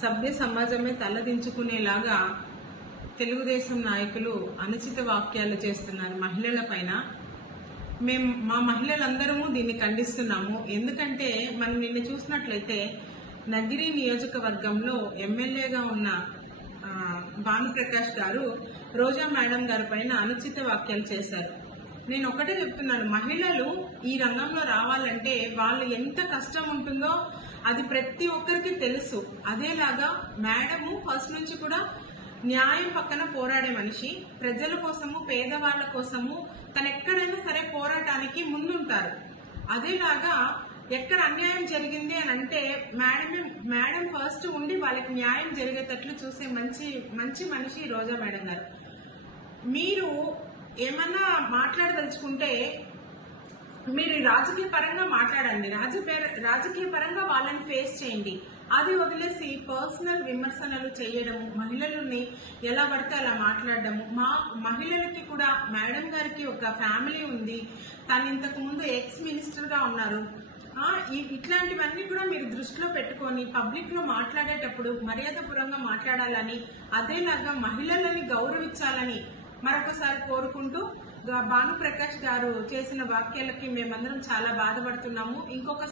సభ్య సమాజమే తలదించుకునేలాగా తెలుగుదేశం నాయకులు అనుచిత వ్యాఖ్యలు చేస్తున్నారు మహిళల పైన. మా మహిళలందరము దీన్ని ఖండిస్తున్నాము. ఎందుకంటే మనం నిన్న చూసినట్లయితే నగిరి నియోజకవర్గంలో ఎమ్మెల్యేగా ఉన్న భానుప్రకాష్ గారు రోజా మేడం గారి పైన అనుచిత వ్యాఖ్యలు చేశారు. నేను ఒకటే చెప్తున్నాను, మహిళలు ఈ రంగంలో రావాలంటే వాళ్ళు ఎంత కష్టం ఉంటుందో అది ప్రతి ఒక్కరికి తెలుసు. అదేలాగా మేడము ఫస్ట్ నుంచి కూడా న్యాయం పక్కన పోరాడే మనిషి, ప్రజల కోసము పేదవాళ్ల కోసము తను ఎక్కడైనా సరే పోరాటానికి ముందుంటారు. అదేలాగా ఎక్కడ అన్యాయం జరిగింది అని అంటే మేడం ఫస్ట్ ఉండి వాళ్ళకి న్యాయం జరిగేటట్లు చూసే మంచి మనిషి రోజా మేడం గారు. మీరు ఏమన్నా మాట్లాడదలుచుకుంటే మీరు రాజకీయ పరంగా మాట్లాడండి, రాజకీయ పరంగా వాళ్ళని ఫేస్ చేయండి. అది వదిలేసి పర్సనల్ విమర్శనలు చేయడము, మహిళలని ఎలా పడితే అలా మాట్లాడడము. మా మహిళలకి కూడా మేడం గారికి ఒక ఫ్యామిలీ ఉంది, తను ఇంతకు ముందు ఎక్స్ మినిస్టర్గా ఉన్నారు. ఇట్లాంటివన్నీ కూడా మీరు దృష్టిలో పెట్టుకొని పబ్లిక్ లో మాట్లాడేటప్పుడు మర్యాదపూర్వకంగా మాట్లాడాలని, అదేలాగా మహిళలని గౌరవించాలని మరొకసారి కోరుకుంటూ, భానుప్రకాష్ గారు చేసిన వ్యాఖ్యలకి మేమందరం చాలా బాధపడుతున్నాము. ఇంకొక